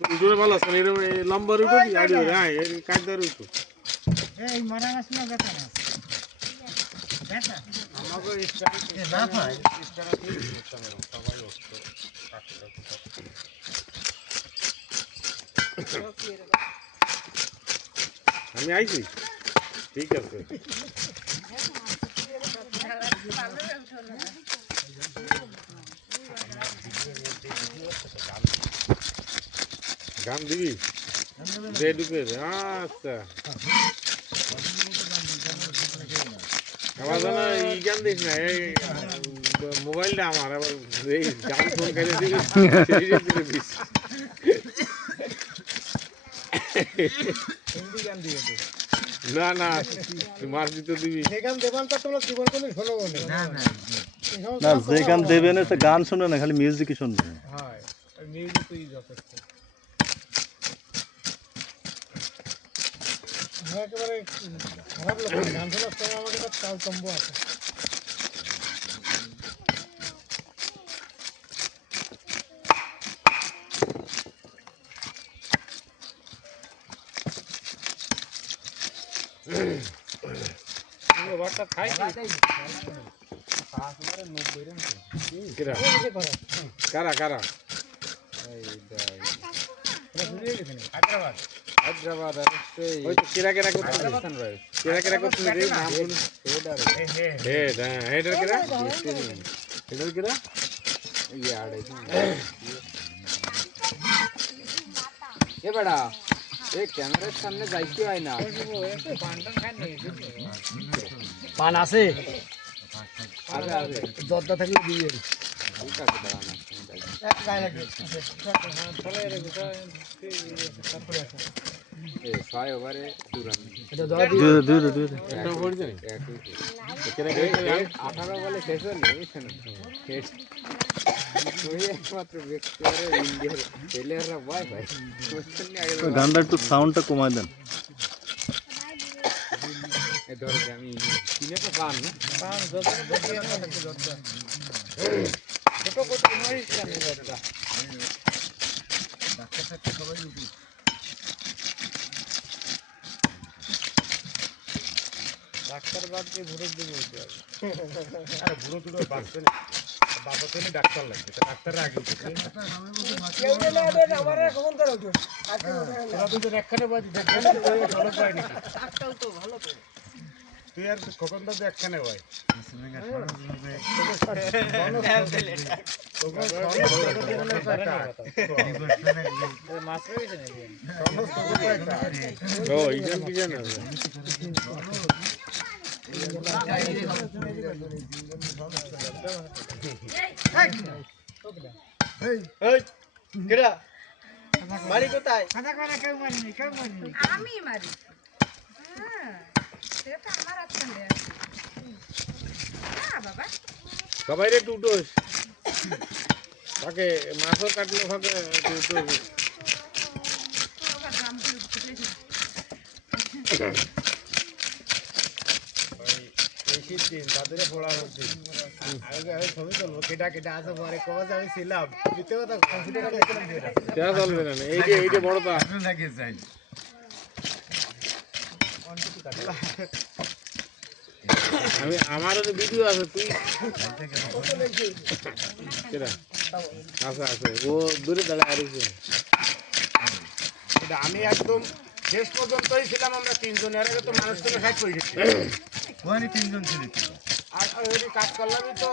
জোরে ভালো আছে এরকম লম্বা রুটো কি গাড়ি হ্যাঁ এই কাজদার রুটো এই মরা মাছ না বেটা মাছ বেটা আমাকে স্টাইল না ভাই স্টাইল ঠিক আছে সবাই হচ্ছে আমি আইছি ঠিক আছে গান দিবি দে ঢুকে আচ্ছা আবার জানা এই গান দিস না এই মোবাইলটা আমার আবার এই গান ফোন করে দিবি দিস হিন্দি গান দিয়ে দে না না তুই মার দিতে দিবি সেই গান দেবান তো তোমরা জীবন কোন শোনো না না না যে গান দেবে না তো গান শুনে না খালি মিউজিকই শুনবে হয় মিউজিকই যথেষ্ট একেবারে খারাপ লাগে গান শোনার সময় আমাকে তো চাল তম্বু আছে বাচ্চা খাই কারা কারা হায়দ্রাবাদ হায়দ্রাবাদ ওই তো কেরা কেরা করতে কেরা কেরা করতে নাম হেডার হ্যাঁ হেডার কেরা হেডার কেরা ইয়ার এ বড়া এই ক্যামেরার সামনে যাইতে হয় না পান আছে আরে আরে জর্দা থাকলে দিয়ে ঠিক আছে দাঁড়ান এক গায়ে লাগে এ ছয় ওভারে দুরান এটা দাও দুই একটা পড়ে যায় কেরা কেরা 18 বলে শেষ হলো বুঝছেন শেষ ওই একমাত্র ব্যক্তি আর ইন্ডিয়ার প্লেয়াররা ভয় পায় গানটা একটু সাউন্ডটা কমায় দেন এই ধরে আমি কিনে তো গান না পান জর্দা ছোট কত নইস কেন জর্দা ডাক্তার সাথে সবাই উঠি ডাক্তার বাদ দিয়ে ভুরুর দিকে উঠে আরে বুড়ো টুড়ো বাঁচছে না বাবা তো ডাক্তার লাগবে ডাক্তার আগে কেউ না দেন আমারে কখন ধরে উঠো তোরা দুজন একখানে বাজি দেখবেন ভালো পাই নাকি ডাক্তার তো ভালো তো তুই আর কখন দাদু একখানে হয় বাড়ি কোথায় কেউ মারিনি আমি মারি সেটা আমার আচ্ছা বাবা সবাই রে টুটোস তাকে মাছও কাটলো ফাঁকে টুটোস তাদের পড়া হচ্ছে আগে আমি ছবি তুলবো কেটা কেটা আছে পরে কবে আমি ছিলাম দ্বিতীয় কথা কেটা চলবে না এই যে বড়টা আমি আমারও তো ভিডিও আছে তুই আছে ও দূরে দাঁড়ায় আরিছে এটা আমি একদম শেষ পর্যন্তই ছিলাম আমরা তিনজন এর আগে তো মানুষ তো ষাট করে গেছি ওখানে তিনজন ছিল আর ওই কাজ করলামই তো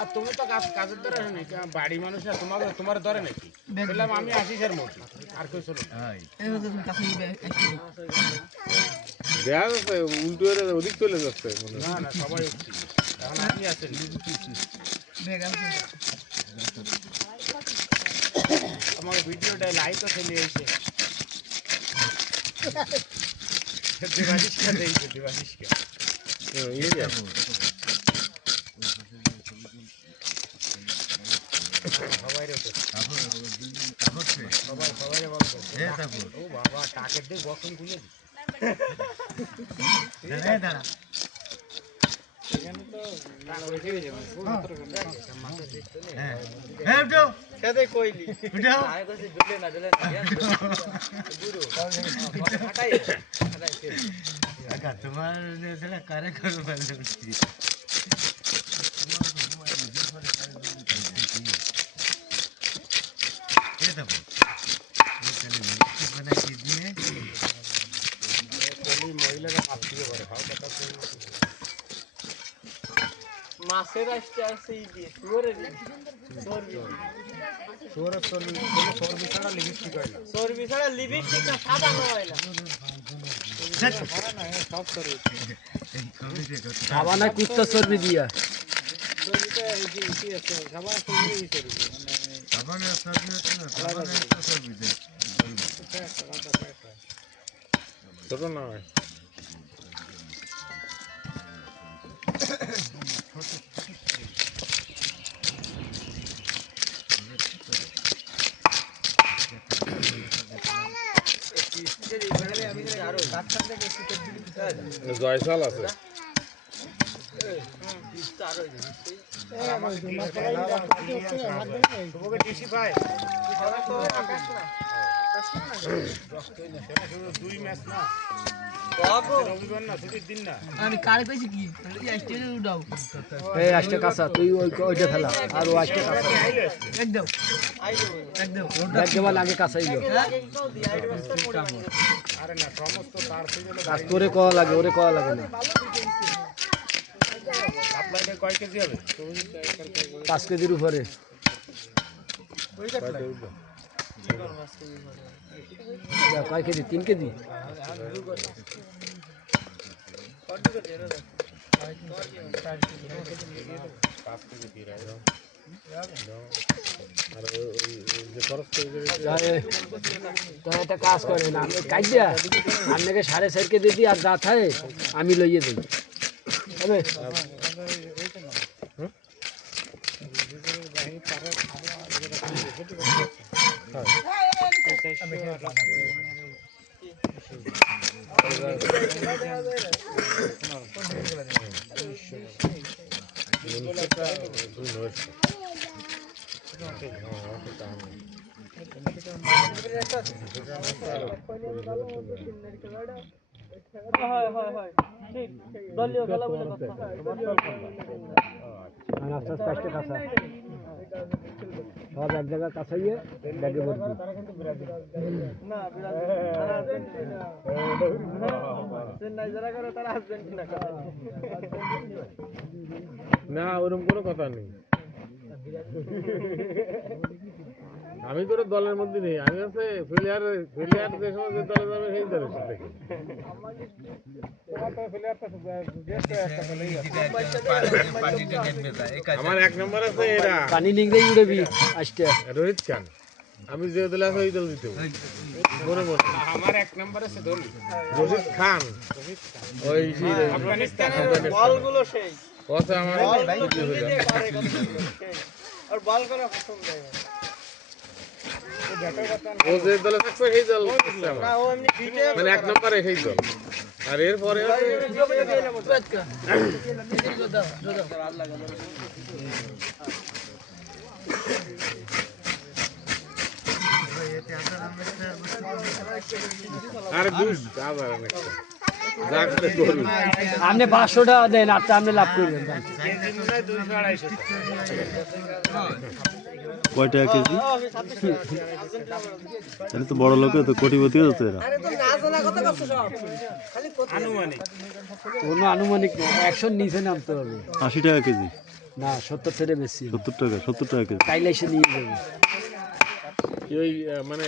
আর তুমি তো কাজের ধরে নাকি বাড়ি মানুষ না তোমার ধরে নাকি বললাম আমি আশিসের মতো আর কেউ শোনো দেখা যাচ্ছে উল্টো অধিক চলে যাচ্ছে না না সবাই এখন আপনি আছেন আমার ভিডিওটা লাইকও চলে এসে দেবাশিসকে দিয়েছে দেবাশিসকে সবাই রে সবাই রে বলছে ও বাবা টাকের দিয়ে বক্সিং খুলে দিই তোমার কারে করবো মাছের আসতে আসছে ই দিয়ে শুয়োরের চর্বি ছাড়া লিপস্টিক না সাদা হয় না সাবানা কুত্তা চর্বি দিয়া ছোট না হয় জয়সাল আছে আমি কারে কইছি কি স্টেজে উঠাও এই আজকে কাঁচা তুই ওইটা ফেলা আর ও আজকে কাঁচা একদম একদম দেখ দেওয়া লাগে কাঁচাইলো আর তোরে কওয়া লাগে ওরে কওয়া লাগে না 5 কেজির উপরে কয় কেজি 3 কেজি একটা কাজ করে না কাইয়া আপনাকে 4.5 কেজি দিই আর যা থাকে আমি লইয়ে দিই হবে দলীয় খেলা বলে কথা আস্তে আস্তে কাঁচা সব এক জায়গায় কাঁচাইয়ে ব্যাগে ভরবি না চেন্নাই যারা করে তারা আর্জেন্টিনা করে না ওরকম কোনো কথা নেই আমি তোর দলের মধ্যে নেই আমি আছে প্লেয়ার যে সময় যে দলে যাবে সেই দলের সাথে আমার 1 নম্বর আছে এরা পানি নিংড়েই উড়েবি আসতে রোহিত খান আমি যে দলে আছে ওই দল দিতে মনে মনে আমার 1 নম্বর আছে ধরুন রোহিত খান ওই আফগানিস্তান বলগুলো সেই কথা আমার আর বল করা পছন্দ হয় ও যে দলে থাকবে সেই দল না ও এমনি ভিটে মানে 1 নম্বরে সেই দল আর এরপরে আর দুষ আবার যা করে করুন আপনি 500 টাকা দেন আর আপনি লাভ করবেন কয় টাকা কেজি তাহলে তো বড় লোকে তো কোটিপতি হতো এরা কোনো আনুমানিক না 100 নিচে নামতে হবে 80 টাকা কেজি না 70 থেকে বেশি 70 টাকা কেজি তাইলে এসে নিয়ে যাবে ওই মানে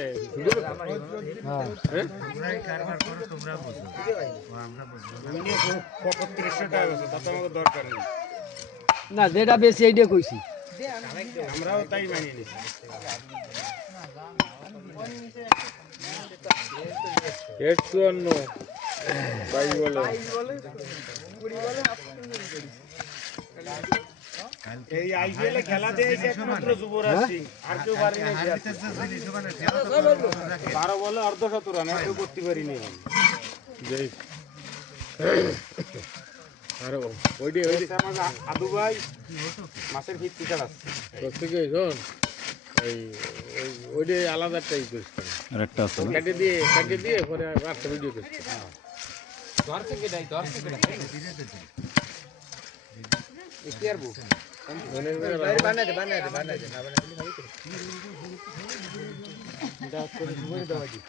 হ্যাঁ না যেটা বেশি এইটা কইছি আমরাও তাই মানিয়ে নিচ্ছি 51 ভাই বলে এই আইপিএল এ খেলা দিয়েছে একমাত্র যুবরাজ সিং আর কেউ পারেনি 12 বলে অর্ধশত রান এত করতে পারিনি যেই আরে ওইডি আমার আদু ভাই মাছের ভিত পিকার আছে করতে কি এখন এই ওইডি আলাদা টাইপ করছে আর একটা আছে না? কেটে দিয়ে পরে একটা ভিডিও করছে ধর থেকে দেয় কি আর বউ বানাই দে না বানাই দিলে ভালো করে এটা করে ধরে দেওয়া দি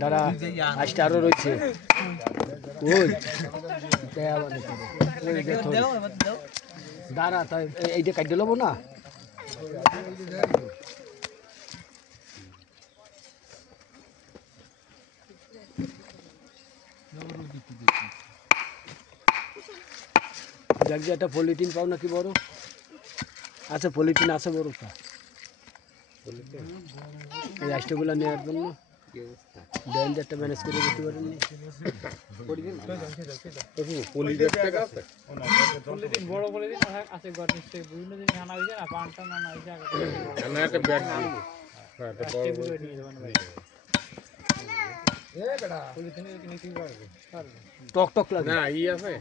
দাঁড়া আজটা আরো রয়েছে ওই দাঁড়া তাই এইটা কাটে লবো না দেখ যে একটা পলিথিন পাও নাকি বড় আচ্ছা পলিথিন আছে বড়টা এই আইসটাগুলো নেওয়ার জন্য দেন যে একটা ম্যানেজ করে দিতে পারেননি বড় বলে দিন আছে ঘর নিশ্চয়ই বিভিন্ন জিনিস আনা হয়েছে না পানটা আনা হয়েছে একটা ব্যাগ টক টক লাগে না ই আছে